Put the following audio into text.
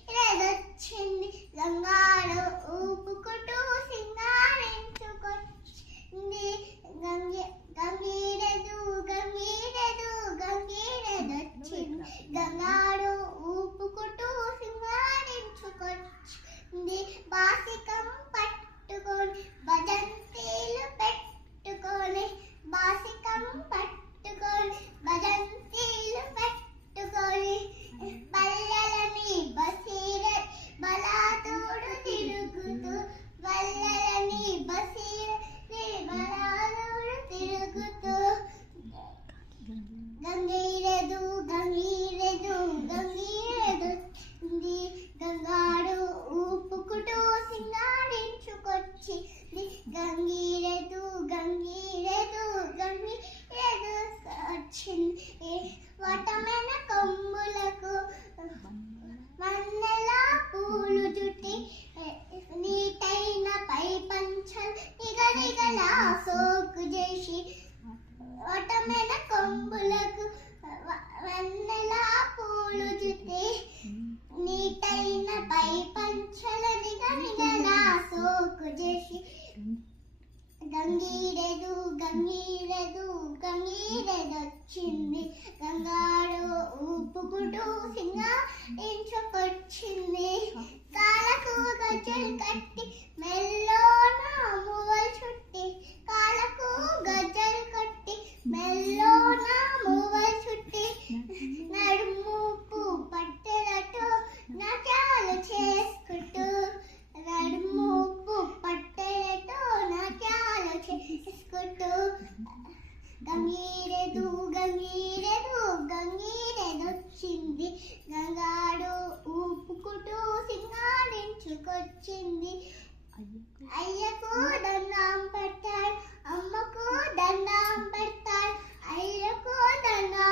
గంగిరెదొచ్చింది గంగాడు ఊపుకుంటూ సింగారించుకొచ్చింది గంగిరెదొచ్చింది గంగాడు ఊపుకుంటూ సింగారించుకొచ్చింది బాసికం పట్టుకొని భజంతీలు పెట్టుకొని బాసికం పట్టుకొని భజంతీలు పెట్టుకొని బల్లలని బసీర బలాతోడు తిరుగుతూ బల్లలని బసీర బలాతోడు తిరుగుతూ గంగిరెదొచ్చింది గంగాడు ఊపుకుంటూ సింగారించుకొచ్చింది గంగిరెదొచ్చింది వటమైన కొమ్ములకు వన్నెలా పూలు జుట్టి నీటైన పై పంచల్ నిగనిగలా సోకు చేసి వటమైన కొమ్ములకు వన్నెలా పూలు జుట్టి నీటైన పై పంచల నిగనిగలా సోకు చేసి గంగిరెదొచ్చింది గంగాడు ఊపుకుంటూ సింగారించుకొచ్చింది కాలకు గజ్జలు కట్టి మెల్లోన మువ్వలు చుట్టి కాలకు గజ్జలు కట్టి మెల్లోన మువ్వలు చుట్టి నడుముపు పట్టెలతో నాట్యాలు చేసుకుంటూ నడుముపు పట్టెలతో నాట్యాలు చేసుకుంటూ గంగిరెదొచ్చింది గంగాడు ఊపుకుంటూ సింగారించుకొచ్చింది అయ్యకు దండం పెడతాడు అమ్మకు దండం పెడతాడు అయ్యకు దండం